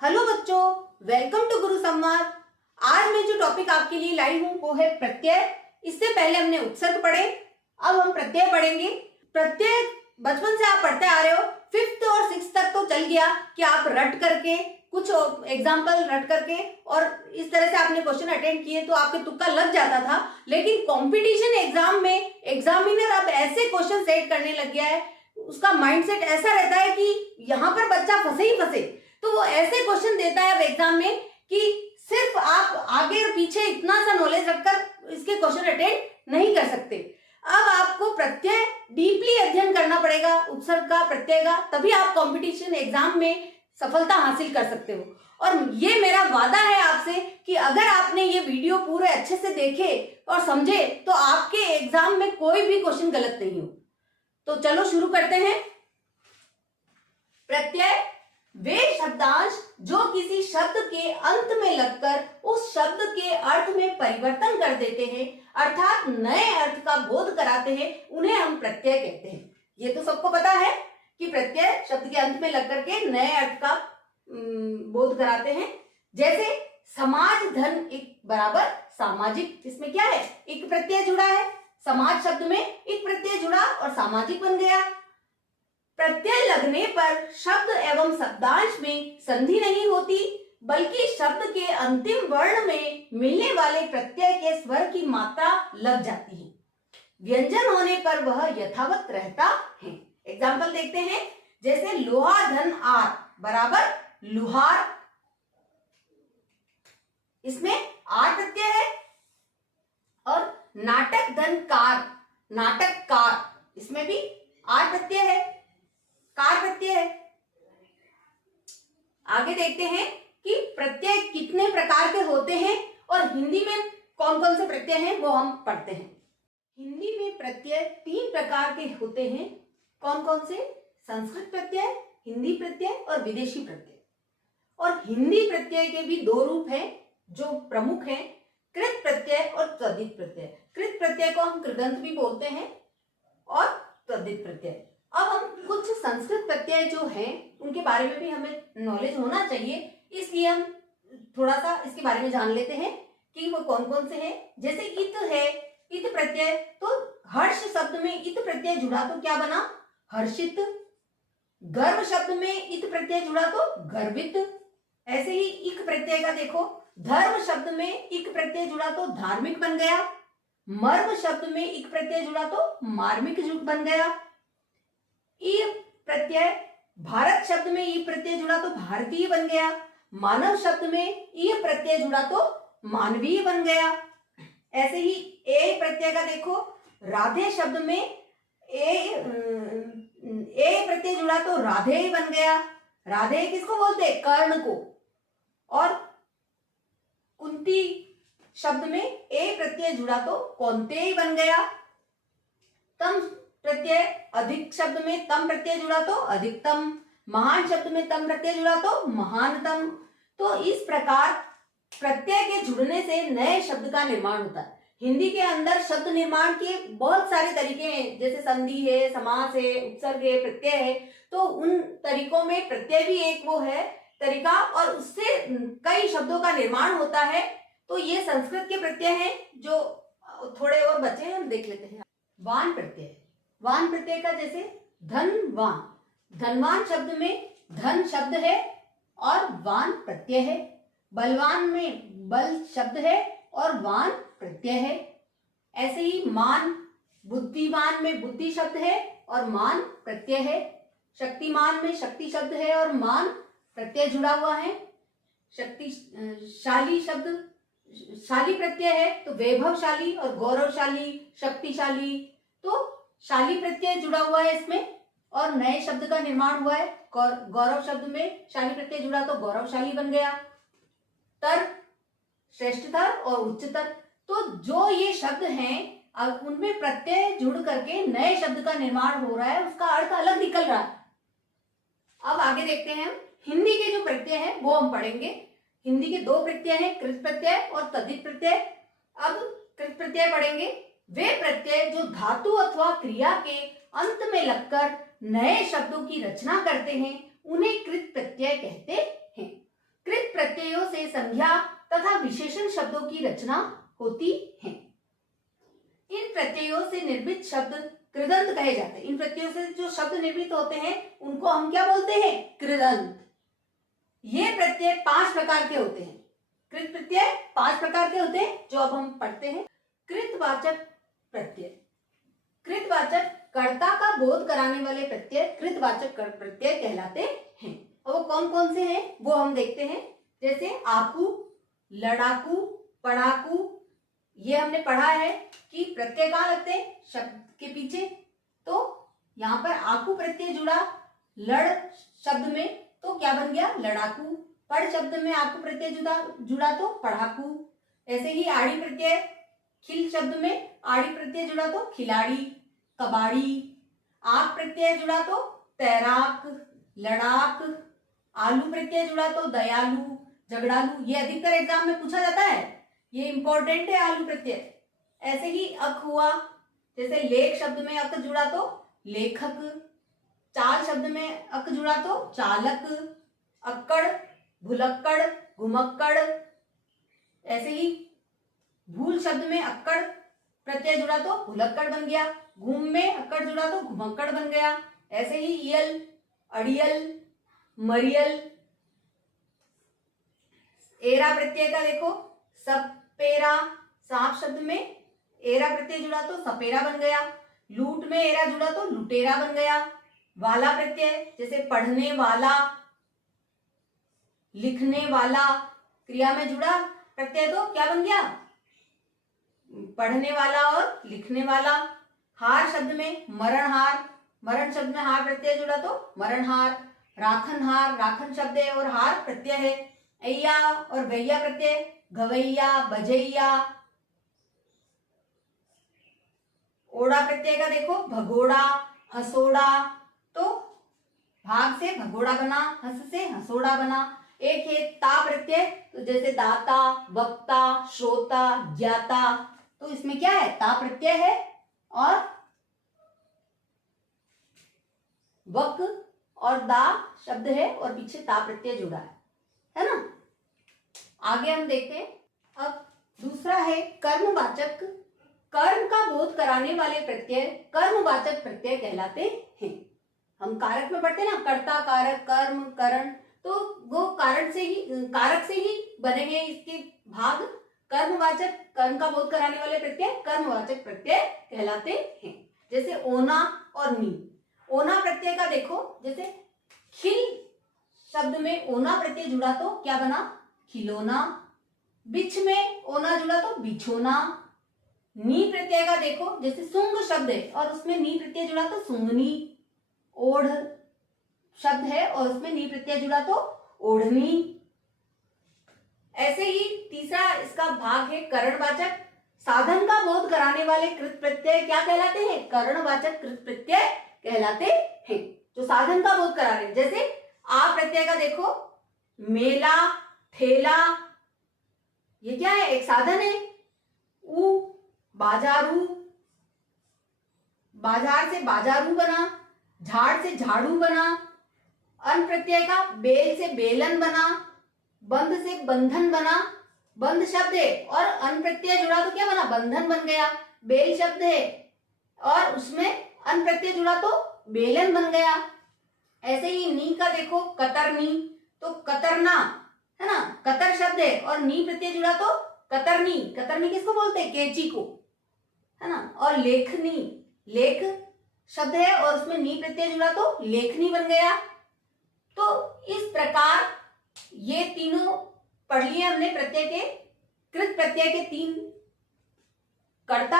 Hello बच्चों, welcome to गुरु संवाद। आज मैं जो टॉपिक आपके लिए लाई हूँ वो है प्रत्यय। इससे पहले हमने उपसर्ग पढ़े, अब हम प्रत्यय पढ़ेंगे। प्रत्यय बचपन से आप पढ़ते आ रहे हो, 5th और 6th तक तो चल गया कि आप रट करके कुछ एग्जाम्पल रट करके और इस तरह से आपने क्वेश्चन अटेंड किए तो आपके तुक्का लग जाता था। लेकिन कंपटीशन एग्जाम में एग्जामिनर अब ऐसे क्वेश्चन सेट करने लग गया है, उसका माइंडसेट ऐसा रहता है कि यहाँ पर बच्चा फंसे ही फंसे। तो वो ऐसे क्वेश्चन देता है अब एग्जाम में कि सिर्फ आप आगे और पीछे इतना सा नॉलेज रखकर इसके क्वेश्चन अटेंड नहीं कर सकते। अब आपको प्रत्यय डीपली अध्ययन करना पड़ेगा, उपसर्ग का, प्रत्यय का, तभी आप कंपटीशन एग्जाम में सफलता हासिल कर सकते हो। और ये मेरा वादा है आपसे कि अगर आपने ये वीडियो पूरे अच्छे से देखे और समझे तो आपके एग्जाम में कोई भी क्वेश्चन गलत नहीं हो। तो चलो शुरू करते हैं। प्रत्यय वे शब्दांश जो किसी शब्द के अंत में लगकर उस शब्द के अर्थ में परिवर्तन कर देते हैं, अर्थात नए अर्थ का बोध कराते हैं, उन्हें हम प्रत्यय कहते हैं। ये तो सबको पता है कि प्रत्यय शब्द के अंत में लग करके नए अर्थ का बोध कराते हैं। जैसे समाज धन एक बराबर सामाजिक, इसमें क्या है, एक प्रत्यय जुड़ा है। समाज शब्द में एक प्रत्यय जुड़ा और सामाजिक बन गया। प्रत्यय लगने पर शब्द एवं शब्दांश में संधि नहीं होती, बल्कि शब्द के अंतिम वर्ण में मिलने वाले प्रत्यय के स्वर की मात्रा लग जाती है। व्यंजन होने पर वह यथावत रहता है। एग्जाम्पल देखते हैं, जैसे लोहा धन आर बराबर लुहार, इसमें आर प्रत्यय है। और नाटक धन कार, नाटककार, इसमें भी आर प्रत्यय है, कार प्रत्यय है। आगे देखते हैं कि प्रत्यय कितने प्रकार के होते हैं और हिंदी में कौन कौन से प्रत्यय हैं वो हम पढ़ते हैं। हिंदी में प्रत्यय 3 प्रकार के होते हैं। कौन कौन से? संस्कृत प्रत्यय, हिंदी प्रत्यय और विदेशी प्रत्यय। और हिंदी प्रत्यय के भी 2 रूप हैं जो प्रमुख हैं, कृत प्रत्यय और तद्धित प्रत्यय। कृत प्रत्यय को हम कृदंत भी बोलते हैं और तद्धित प्रत्यय। अब हम कुछ संस्कृत प्रत्यय जो हैं उनके बारे में भी हमें नॉलेज होना चाहिए, इसलिए हम थोड़ा सा इसके बारे में जान लेते हैं कि वो कौन कौन से हैं। जैसे इत है, इत प्रत्यय, तो हर्ष शब्द में इत प्रत्यय जुड़ा तो क्या बना, हर्षित। गर्व शब्द में इत प्रत्यय जुड़ा तो गर्वित। ऐसे ही इक प्रत्यय का देखो, धर्म शब्द में इक प्रत्यय जुड़ा तो धार्मिक बन गया। मर्म शब्द में इक प्रत्यय जुड़ा तो मार्मिक बन गया। ई प्रत्यय, भारत शब्द में ई प्रत्यय जुड़ा तो भारतीय बन गया। मानव शब्द में ई प्रत्यय जुड़ा तो मानवीय बन गया। ऐसे ही ए प्रत्यय का देखो, राधे शब्द में ए प्रत्यय जुड़ा तो राधे बन गया। राधे किसको बोलते हैं? कर्ण को। और कुंती शब्द में ए प्रत्यय जुड़ा तो कौन्तेय बन गया। तम प्रत्यय, अधिक शब्द में तम प्रत्यय जुड़ा तो अधिकतम। महान शब्द में तम प्रत्यय जुड़ा तो महानतम। तो इस प्रकार प्रत्यय के जुड़ने से नए शब्द का निर्माण होता है। हिंदी के अंदर शब्द निर्माण के बहुत सारे तरीके हैं, जैसे संधि है, समास है, उपसर्ग है, प्रत्यय है। तो उन तरीकों में प्रत्यय भी एक वो है तरीका, और उससे कई शब्दों का निर्माण होता है। तो ये संस्कृत के प्रत्यय हैं जो थोड़े और बचे हैं, हम देख लेते हैं। वान प्रत्यय, वान प्रत्यय का जैसे धनवान, धनवान शब्द में धन शब्द है और वान प्रत्यय है। बलवान में बल शब्द है और वान प्रत्यय है। ऐसे ही मान, बुद्धिमान में बुद्धि शब्द है और मान प्रत्यय है। शक्तिमान में शक्ति शब्द है और मान प्रत्यय जुड़ा हुआ है। शक्तिशाली शब्द शाली प्रत्यय है, तो वैभवशाली और गौरवशाली, शक्तिशाली, तो शाली प्रत्यय जुड़ा हुआ है इसमें और नए शब्द का निर्माण हुआ है। गौरव शब्द में शाली प्रत्यय जुड़ा तो गौरवशाली बन गया। तर, श्रेष्ठतर और उच्चतर, तो जो ये शब्द हैं अब उनमें प्रत्यय जुड़ करके नए शब्द का निर्माण हो रहा है, उसका अर्थ अलग निकल रहा है। अब आगे देखते हैं, हिंदी के जो प्रत्यय हैं वो हम पढ़ेंगे। हिंदी के 2 प्रत्यय हैं, कृत प्रत्यय और तद्धित प्रत्यय। अब कृत प्रत्यय पढ़ेंगे। वे प्रत्यय जो धातु अथवा क्रिया के अंत में लगकर नए शब्दों की रचना करते हैं उन्हें कृत प्रत्यय कहते हैं। प्रत्ययों से संज्ञा तथा विशेषण शब्दों की रचना होती है। इन प्रत्ययों से निर्मित शब्द कृदंत कहे जाते हैं। इन प्रत्ययों से जो शब्द निर्मित होते हैं उनको हम क्या बोलते हैं? कृदंत। ये प्रत्यय 5 प्रकार के होते हैं। कृत प्रत्यय 5 प्रकार के होते हैं जो अब हम पढ़ते हैं। कृतवाचक प्रत्यय, कृतवाचक कर्ता का बोध कराने वाले प्रत्यय कृतवाचक प्रत्यय कहलाते हैं। और वो कौन कौन से हैं वो हम देखते हैं। जैसे आकू, लड़ाकू, पढ़ाकू, ये हमने पढ़ा है कि प्रत्यय कहाँ लगते हैं? शब्द के पीछे। तो यहाँ पर आकू प्रत्यय जुड़ा लड़ शब्द में तो क्या बन गया? लड़ाकू। पढ़ शब्द में आकू प्रत्यय जुड़ा तो पढ़ाकू। ऐसे ही आड़ी प्रत्यय खिल शब्द में आड़ी प्रत्यय जुड़ा तो खिलाड़ी, कबाड़ी। आक प्रत्यय जुड़ा तो तैराक, लड़ाक। आलू प्रत्यय जुड़ा तो दयालु, झगड़ालू। ये अधिकतर एग्जाम में पूछा जाता है, ये इंपॉर्टेंट है आलू प्रत्यय। ऐसे ही अक हुआ, जैसे लेख शब्द में अक जुड़ा तो लेखक, चाल शब्द में अक जुड़ा तो चालक, अक्कड़, भुलक्कड़, घुमक्कड़। ऐसे ही भूल शब्द में अक्कड़ प्रत्यय जुड़ा तो भुलक्कड़ बन गया। घूम में अक्कड़ जुड़ा तो घुमक्कड़ बन गया। ऐसे ही इयल, अड़ियल, मरियल। एरा प्रत्यय का देखो, सपेरा, सांप शब्द में एरा प्रत्यय जुड़ा तो सपेरा बन गया। लूट में एरा जुड़ा तो लुटेरा बन गया। वाला प्रत्यय जैसे पढ़ने वाला, लिखने वाला, क्रिया में जुड़ा प्रत्यय तो क्या बन गया? पढ़ने वाला और लिखने वाला। हार शब्द में मरणहार, मरण शब्द में हार प्रत्यय जुड़ा तो मरणहार। राखनहार, राखन शब्द है और हार प्रत्यय है। अय्या और गैया प्रत्यय, गवैया, बजैया। ओड़ा प्रत्यय का देखो, भगोड़ा, हसोड़ा। तो भाग से भगोड़ा बना, हंस से हसोड़ा बना। एक है ता प्रत्यय, तो जैसे दाता, वक्ता, श्रोता, ज्ञाता। तो इसमें क्या है? ता प्रत्यय है और वक और दा शब्द है और पीछे ता प्रत्यय जुड़ा है ना। आगे हम देखते हैं। अब दूसरा है कर्मवाचक। कर्म का बोध कराने वाले प्रत्यय कर्मवाचक प्रत्यय कहलाते हैं। हम कारक में पढ़ते हैं ना, कर्ता, कारक, कर्म, करण। तो वो कारक से ही बने हैं इसके भाग। कर्मवाचक, कर्म का बोध कराने वाले प्रत्यय कर्मवाचक प्रत्यय कहलाते हैं। जैसे ओना और नी। ओना प्रत्यय का देखो, जैसे खिल शब्द में ओना प्रत्यय जुड़ा तो क्या बना? खिलौना। बिछ में ओना जुड़ा तो बिछोना। नी प्रत्यय का देखो, जैसे सुंग शब्द है और उसमें नी प्रत्यय जुड़ा तो सुंगनी। ओढ़ शब्द है और उसमें नी प्रत्यय जुड़ा तो ओढ़नी। ऐसे ही तीसरा इसका भाग है करणवाचक। साधन का बोध कराने वाले कृत प्रत्यय क्या कहलाते हैं? करणवाचक कृत प्रत्यय कहलाते हैं, जो साधन का बोध करा रहे। जैसे आ प्रत्यय का देखो, मेला, ठेला, ये क्या है? एक साधन है। ऊ, बाजारू, बाजार से बाजारू बना। झाड़ से झाड़ू बना। अन प्रत्यय का बेल से बेलन बना। बंध से बंधन बना। बंध शब्द है और अन प्रत्यय जुड़ा तो क्या बना? बंधन बन गया। बेल शब्द है और उसमें अन प्रत्यय जुड़ा तो बेलन बन गया। ऐसे ही नी का देखो, कतरनी, तो कतरना है ना, कतर शब्द है और नी प्रत्यय जुड़ा तो कतरनी। कतरनी किसको बोलते हैं? कैंची को, है ना। और लेखनी, लेख शब्द है और उसमें नी प्रत्यय जुड़ा तो लेखनी बन गया। तो इस प्रकार ये तीनों पढ़ लिए हमने प्रत्यय के, कृत प्रत्यय के 3 कर्ता,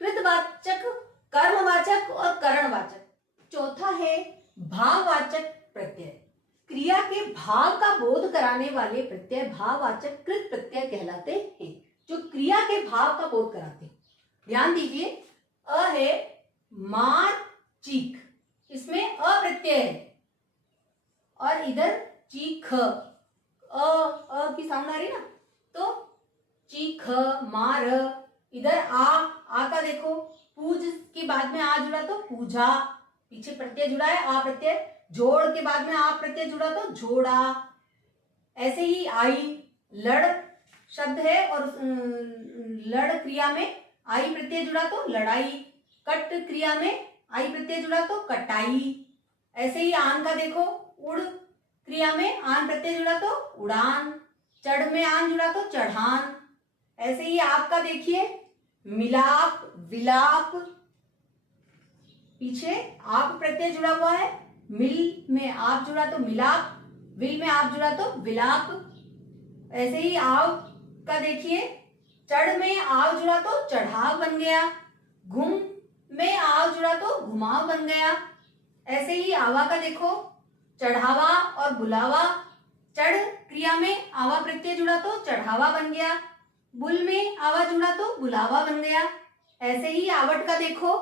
कृतवाचक, कर्मवाचक और करणवाचक। चौथा है भाववाचक प्रत्यय। क्रिया के भाव का बोध कराने वाले प्रत्यय भाववाचक कृत प्रत्यय कहलाते हैं, जो क्रिया के भाव का बोध कराते हैं। ध्यान दीजिए, अ है मार, चीख, इसमें अ प्रत्यय है और इधर चीख, अ की साउंड आ रही ना, तो चीख, मार। इधर आ का देखो, पूज के बाद में आ जुड़ा तो पूजा, पीछे प्रत्यय जुड़ा है आ प्रत्यय। जोड़ के बाद में आ प्रत्यय जुड़ा तो जोड़ा। ऐसे ही आई लड़ शब्द है और लड़ क्रिया में आई प्रत्यय जुड़ा तो लड़ाई, कट क्रिया में आई प्रत्यय जुड़ा तो कटाई। ऐसे ही आन का देखो, उड़ क्रिया में आन प्रत्यय जुड़ा तो उड़ान, चढ़ में आन जुड़ा तो चढ़ान। ऐसे ही आपका देखिए, मिलाप विलाप, पीछे आप प्रत्यय जुड़ा हुआ है, मिल में आप जुड़ा तो मिलाप, विल में आप जुड़ा तो विलाप। ऐसे ही आव का देखिए, चढ़ में आव जुड़ा तो चढ़ाव बन गया, घुम में आव जुड़ा तो घुमाव बन गया। ऐसे ही आवा का देखो, चढ़ावा और बुलावा, चढ़ क्रिया में आवा प्रत्यय जुड़ा तो चढ़ावा बन गया, बुल में आवा जुड़ा तो बुलावा बन गया। ऐसे ही आवट का देखो,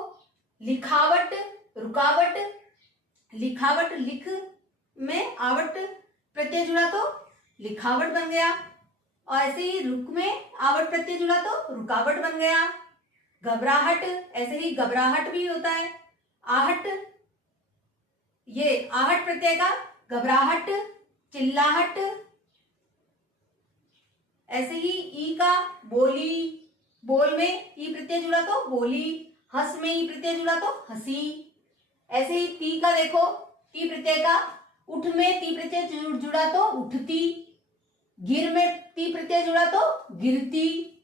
लिखावट रुकावट, लिखावट लिख में आवट प्रत्यय जुड़ा तो लिखावट बन गया, और ऐसे ही रुक में आवट प्रत्यय जुड़ा तो रुकावट बन गया। घबराहट, ऐसे ही घबराहट भी होता है, आहट, ये आहट प्रत्यय का घबराहट, चिल्लाहट। ऐसे ही ई का बोली, बोल में ई प्रत्यय जुड़ा तो बोली, हंस में ई प्रत्यय जुड़ा तो हंसी। ऐसे ही ती का देखो, टी प्रत्यय का उठ में ती प्रत्यय जुड़ा तो उठती, गिर में ती प्रत्यय जुड़ा तो गिरती।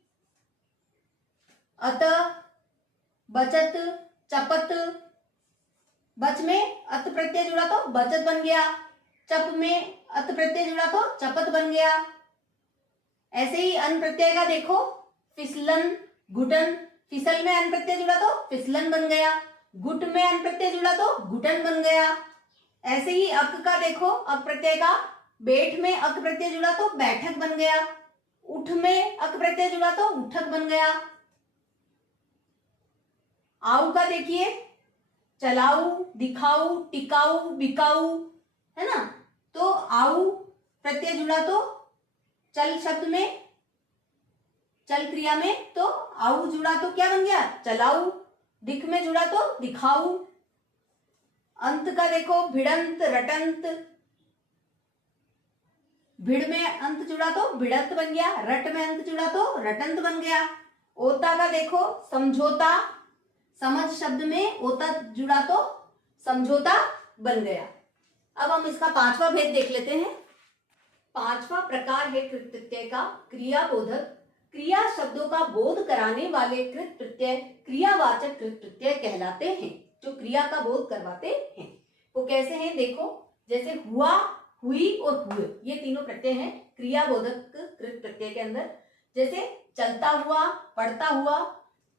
अत, बचत, चपत, बच में अत प्रत्यय जुड़ा तो बचत बन गया, चप में अत प्रत्यय जुड़ा तो चपत बन गया। ऐसे ही अन प्रत्यय का देखो, फिसलन घुटन, फिसल में अन प्रत्यय जुड़ा तो फिसलन बन गया, गुट में अन प्रत्यय जुड़ा तो घुटन बन गया। ऐसे ही अक का देखो, अक प्रत्यय का बैठ में अक प्रत्यय जुड़ा तो बैठक बन गया, उठ में अक प्रत्यय जुड़ा तो उठक बन गया। आऊ का देखिए, चलाऊ, दिखाऊ, टिकाऊ, बिकाऊ, है ना। तो आऊ प्रत्यय जुड़ा तो चल शब्द में, चल क्रिया में, तो आऊ जुड़ा तो क्या बन गया, चलाऊ, दिख में जुड़ा तो दिखाऊ। अंत का देखो, भिड़ंत रटंत, भिड़ में अंत जुड़ा तो भिड़ंत बन गया, रट में अंत जुड़ा तो रटंत बन गया। ओता का देखो, समझौता, समझ शब्द में ओता जुड़ा तो समझौता बन गया। अब हम इसका पांचवा भेद देख लेते हैं। पांचवा प्रकार है कृत प्रत्यय का, क्रियाबोधक। क्रिया शब्दों का बोध कराने वाले कृत प्रत्यय क्रियावाचक कृत प्रत्यय कहलाते हैं। जो क्रिया का बोध करवाते हैं वो कैसे हैं देखो, जैसे हुआ, हुई और हुए, ये तीनों प्रत्यय हैं क्रियाबोधक कृत प्रत्यय के अंदर। जैसे चलता हुआ, पढ़ता हुआ,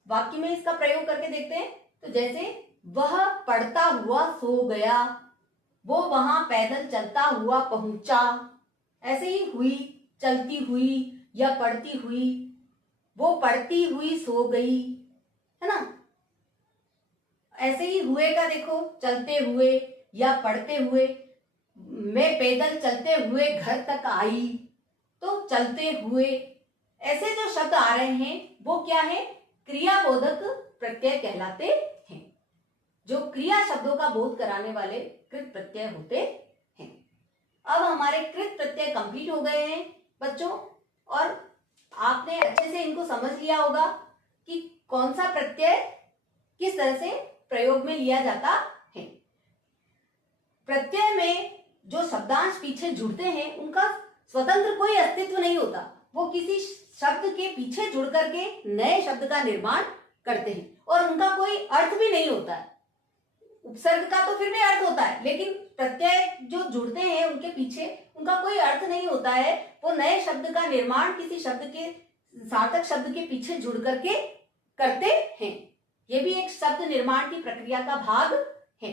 वाक्य में इसका प्रयोग करके देखते हैं। तो जैसे वह पढ़ता हुआ सो गया, वो वहां पैदल चलता हुआ पहुंचा। ऐसे ही हुई, चलती हुई या पढ़ती हुई, वो पढ़ती हुई सो गई, है ना। ऐसे ही हुए का देखो, चलते हुए या पढ़ते हुए, मैं पैदल चलते हुए घर तक आई, तो चलते हुए। ऐसे जो शब्द आ रहे हैं वो क्या है, क्रियाबोधक प्रत्यय कहलाते हैं, जो क्रिया शब्दों का बोध कराने वाले कृत प्रत्यय होते हैं। अब हमारे कृत प्रत्यय कंप्लीट हो गए हैं बच्चों, और आपने अच्छे से इनको समझ लिया होगा कि कौन सा प्रत्यय किस तरह से प्रयोग में लिया जाता है। प्रत्यय में जो शब्दांश पीछे जुड़ते हैं उनका स्वतंत्र कोई अस्तित्व नहीं होता, वो किसी शब्द के पीछे जुड़ करके नए शब्द का निर्माण करते हैं, और उनका कोई अर्थ भी नहीं होता है। उपसर्ग का तो फिर भी अर्थ होता है, लेकिन प्रत्यय जो जुड़ते हैं उनके पीछे उनका कोई अर्थ नहीं होता है। वो नए शब्द का निर्माण किसी शब्द के सार्थक शब्द के पीछे जुड़ करके करते हैं। ये भी एक शब्द निर्माण की प्रक्रिया का भाग है।